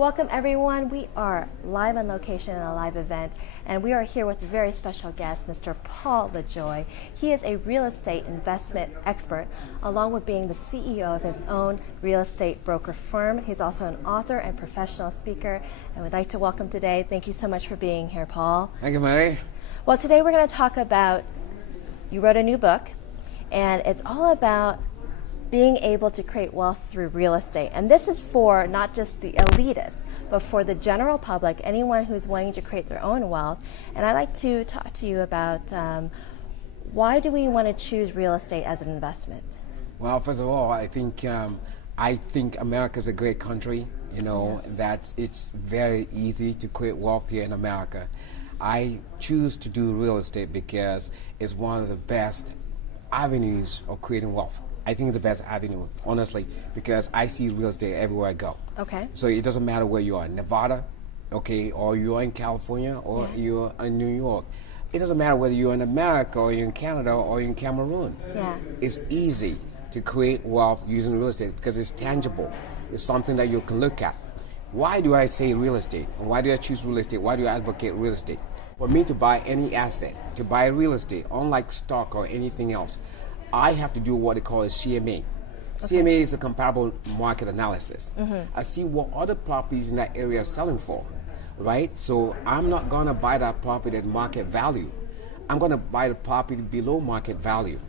Welcome everyone. We are live on location in a live event, and we are here with a very special guest, Mr. Paul LeJoy. He is a real estate investment expert, along with being the CEO of his own real estate broker firm. He's also an author and professional speaker, and we'd like to welcome today. Thank you so much for being here, Paul. Thank you, Mary. Well, today we're going to talk about, you wrote a new book, and it's all about being able to create wealth through real estate. And this is for not just the elitists, but for the general public, anyone who's wanting to create their own wealth. And I'd like to talk to you about why do we want to choose real estate as an investment? Well, first of all, I think America's a great country, that it's very easy to create wealth here in America. I choose to do real estate because it's one of the best avenues of creating wealth. I think it's the best avenue, honestly, because I see real estate everywhere I go. Okay. So it doesn't matter where you are, in Nevada, okay, or you're in California, or you're in New York. It doesn't matter whether you're in America, or you're in Canada, or you're in Cameroon. Yeah. It's easy to create wealth using real estate because it's tangible. It's something that you can look at. Why do I say real estate? And why do I choose real estate? Why do I advocate real estate? For me to buy any asset, to buy real estate, unlike stock or anything else, I have to do what they call a CMA. Okay. CMA is a comparable market analysis. I see what other properties in that area are selling for, right? So I'm not going to buy that property at market value. I'm going to buy the property below market value.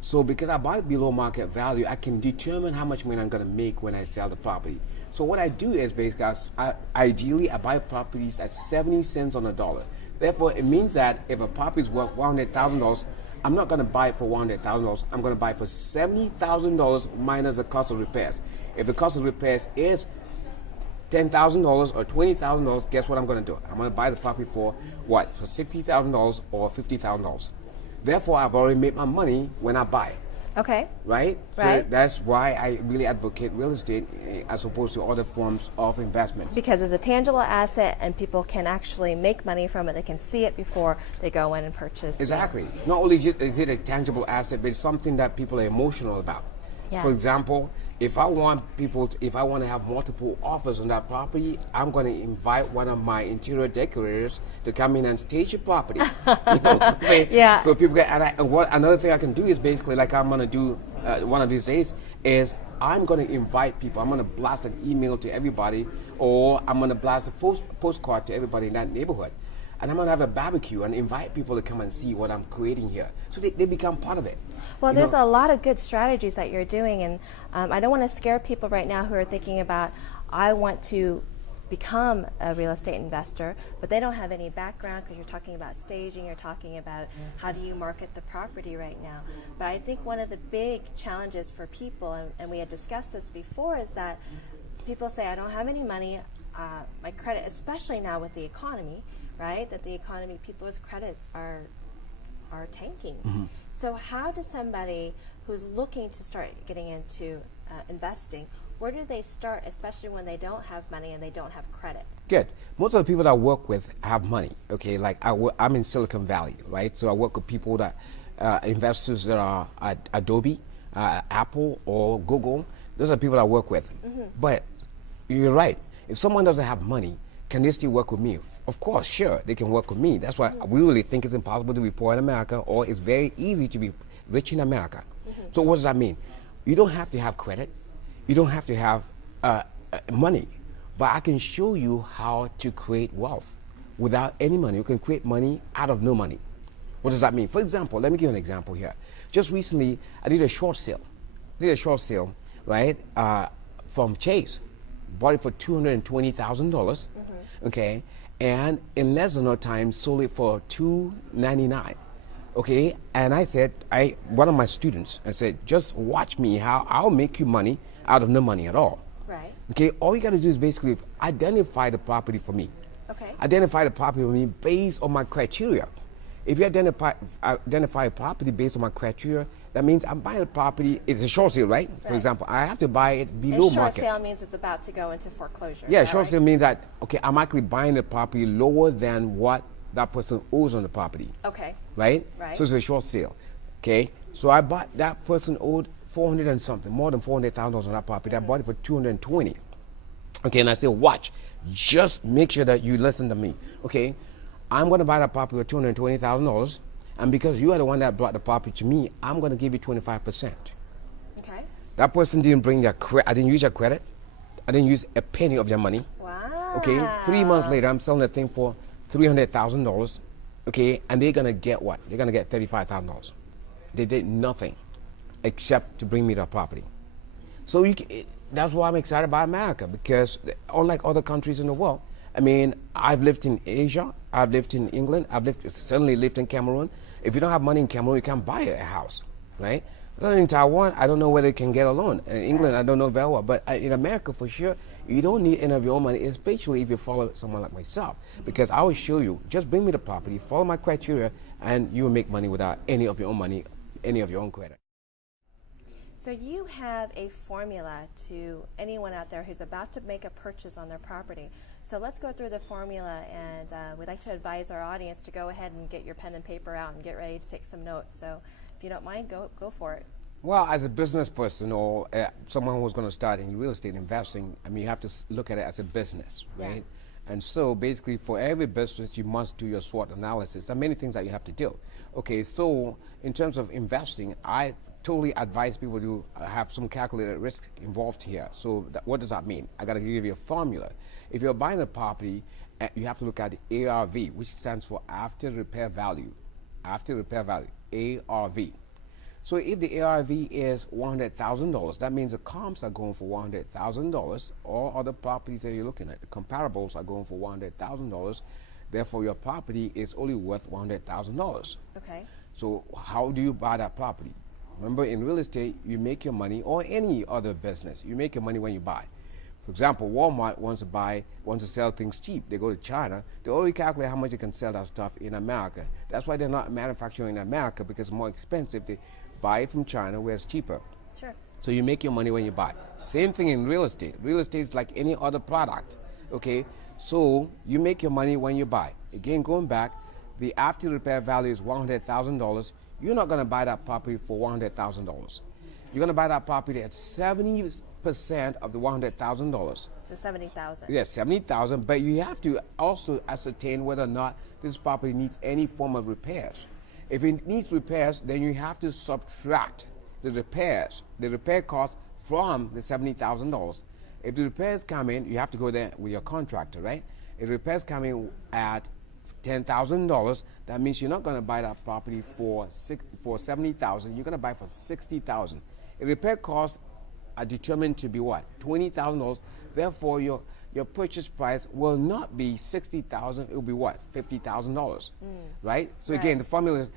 So because I bought it below market value, I can determine how much money I'm going to make when I sell the property. So what I do is basically, ideally, I buy properties at 70 cents on the dollar. Therefore, it means that if a property is worth $100,000, I'm not going to buy it for $100,000. I'm going to buy it for $70,000 minus the cost of repairs. If the cost of repairs is $10,000 or $20,000, guess what I'm going to do? I'm going to buy the property for what? For $60,000 or $50,000. Therefore, I've already made my money when I buy. Okay. Right? Right. So that's why I really advocate real estate as opposed to other forms of investments. Because it's a tangible asset and people can actually make money from it. They can see it before they go in and purchase. Exactly. Not only is it a tangible asset, but it's something that people are emotional about. Yeah. For example, if I want to have multiple offers on that property, I'm going to invite one of my interior decorators to come in and stage the property. Yeah. So people get, another thing I can do is basically, like I'm going to do one of these days, is I'm going to invite people. I'm going to blast an email to everybody, or I'm going to blast a postcard to everybody in that neighborhood. And I'm going to have a barbecue and invite people to come and see what I'm creating here. So they become part of it. Well, there's a lot of good strategies that you're doing, and I don't want to scare people right now who are thinking about, I want to become a real estate investor, but they don't have any background, because you're talking about staging, you're talking about how do you market the property right now. But I think one of the big challenges for people, and we had discussed this before, is that people say, I don't have any money, my credit, especially now with the economy, right? That the economy, people's credits are tanking. Mm-hmm. So how does somebody who's looking to start getting into investing, where do they start, especially when they don't have money and they don't have credit? Good. Most of the people that I work with have money. Okay, like I'm in Silicon Valley, right? So I work with people that investors that are at Adobe, Apple, or Google. Those are people I work with. Mm-hmm. But you're right. If someone doesn't have money, can they still work with me? Of course, sure, they can work with me. That's why we really think it's impossible to be poor in America, or it's very easy to be rich in America. Mm-hmm. So what does that mean? You don't have to have credit. You don't have to have money. But I can show you how to create wealth without any money. You can create money out of no money. What does that mean? For example, let me give you an example here. Just recently, I did a short sale. Right, from Chase. Bought it for $220,000. Okay, and in less than no time sold it for $299. Okay, and I said, one of my students, I said, just watch me how I'll make you money out of no money at all. Right. Okay, all you got to do is basically identify the property for me. Okay. Identify the property for me based on my criteria. If you identify a property based on my criteria, that means I'm buying a property. It's a short sale, right? For example, I have to buy it below market. Short sale means it's about to go into foreclosure. Yeah, short sale means that, okay, I'm actually buying the property lower than what that person owes on the property. Okay. Right? Right. So it's a short sale. Okay? So I bought, that person owed 400 and something, more than $400,000 on that property. I bought it for 220. Okay, and I say, watch, just make sure that you listen to me. Okay, I'm going to buy that property for $220,000, and because you are the one that brought the property to me, I'm going to give you 25%. Okay. That person didn't bring their credit. I didn't use their credit. I didn't use a penny of their money. Wow. Okay, 3 months later, I'm selling that thing for $300,000. Okay, and they're going to get what? They're going to get $35,000. They did nothing except to bring me the property. So that's why I'm excited about America, because unlike other countries in the world, I mean, I've lived in Asia, I've lived in England, certainly lived in Cameroon. If you don't have money in Cameroon, you can't buy a house, right? In Taiwan, I don't know whether you can get a loan. In England, I don't know very well. But in America, for sure, you don't need any of your own money, especially if you follow someone like myself. Because I will show you, just bring me the property, follow my criteria, and you will make money without any of your own money, any of your own credit. So you have a formula to anyone out there who's about to make a purchase on their property. So let's go through the formula, and we'd like to advise our audience to go ahead and get your pen and paper out and get ready to take some notes. So if you don't mind, go for it. Well, as a business person or someone who's going to start in real estate investing, I mean, you have to look at it as a business, right? Yeah. And so basically for every business, you must do your SWOT analysis. There are many things that you have to do. Okay, so in terms of investing, I totally advise people to have some calculated risk involved here. So what does that mean? I got to give you a formula. If you're buying a property, you have to look at the ARV, which stands for after repair value. After repair value, ARV. So if the ARV is $100,000, that means the comps are going for $100,000. All other properties that you're looking at, the comparables are going for $100,000. Therefore, your property is only worth $100,000. Okay. So how do you buy that property? Remember, in real estate, you make your money, or any other business, you make your money when you buy. For example, Walmart wants to sell things cheap. They go to China. They already calculate how much they can sell that stuff in America. That's why they're not manufacturing in America, because it's more expensive. They buy it from China where it's cheaper. Sure. So you make your money when you buy. Same thing in real estate. Real estate is like any other product. Okay? So you make your money when you buy. Again, going back, the after repair value is $100,000. You're not going to buy that property for $100,000. You're going to buy that property at 70% of the $100,000. So $70,000. Yes, $70,000. But you have to also ascertain whether or not this property needs any form of repairs. If it needs repairs, then you have to subtract the repairs, the repair cost from the $70,000. If the repairs come in, you have to go there with your contractor, right? If repairs come in at $10,000, that means you're not going to buy that property for $70,000. You're going to buy for $60,000. If repair costs are determined to be what? $20,000. Therefore, your purchase price will not be $60,000. It will be what? $50,000, right? So again, the formula is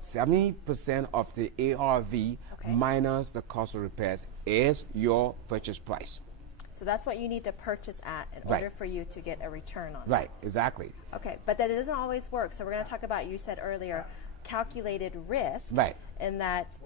70% of the ARV minus the cost of repairs is your purchase price. So that's what you need to purchase at in order for you to get a return on it. Right, exactly. Okay, but that doesn't always work. So we're going to talk about, you said earlier, calculated risk. Right. In that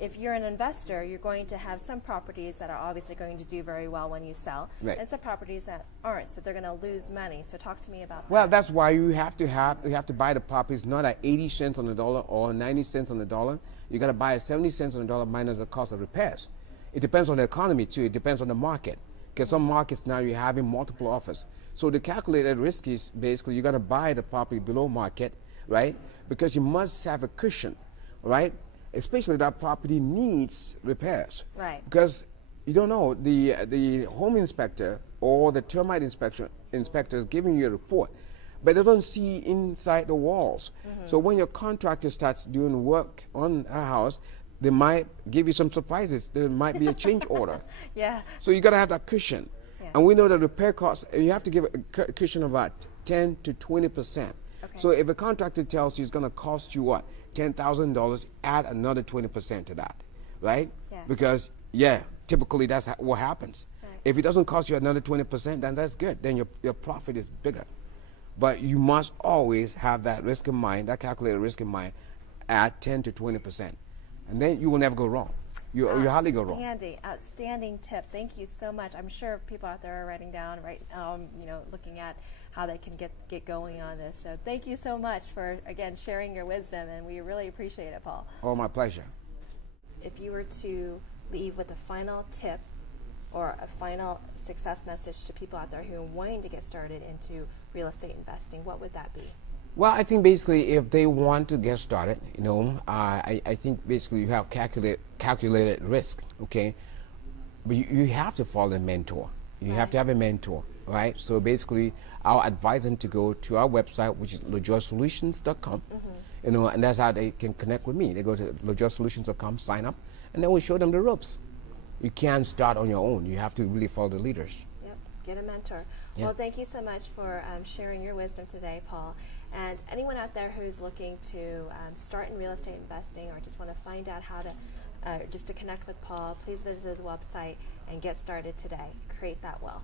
if you're an investor, you're going to have some properties that are obviously going to do very well when you sell, and some properties that aren't, so they're going to lose money. So talk to me about that. Well, that's why you have to buy the properties not at 80 cents on the dollar or 90 cents on the dollar. You got to buy at 70 cents on the dollar minus the cost of repairs. It depends on the economy too. It depends on the market. Because some markets now you're having multiple offers. So the calculated risk is basically you're going to buy the property below market, right? Because you must have a cushion, right? Especially that property needs repairs. Right. Because you don't know, the home inspector or the termite inspector is giving you a report, but they don't see inside the walls. So when your contractor starts doing work on a house, they might give you some surprises. There might be a change order. Yeah. So you got to have that cushion. Yeah. And we know that repair costs, you have to give a cushion of about 10 to 20%. Okay. So if a contractor tells you it's going to cost you what? $10,000, add another 20% to that, right? Yeah. Because, typically that's what happens. Right. If it doesn't cost you another 20%, then that's good. Then your profit is bigger. But you must always have that risk in mind, that calculated risk in mind, at 10 to 20%. And then you will never go wrong. You hardly go wrong. Outstanding tip. Thank you so much. I'm sure people out there are writing down, looking at how they can get going on this. So thank you so much for, again, sharing your wisdom, and we really appreciate it, Paul. Oh, my pleasure. If you were to leave with a final tip or a final success message to people out there who are wanting to get started into real estate investing, what would that be? Well, I think basically if they want to get started, I think basically you have calculated risk, okay? But you have to follow a mentor. You have to have a mentor, right? So basically, I'll advise them to go to our website, which is LeJoySolutions.com, and that's how they can connect with me. They go to LeJoySolutions.com, sign up, and then we show them the ropes. You can't start on your own. You have to really follow the leaders. Yep, get a mentor. Yeah. Well, thank you so much for sharing your wisdom today, Paul. And anyone out there who's looking to start in real estate investing or just want to find out how to just to connect with Paul, please visit his website and get started today. Create that wealth.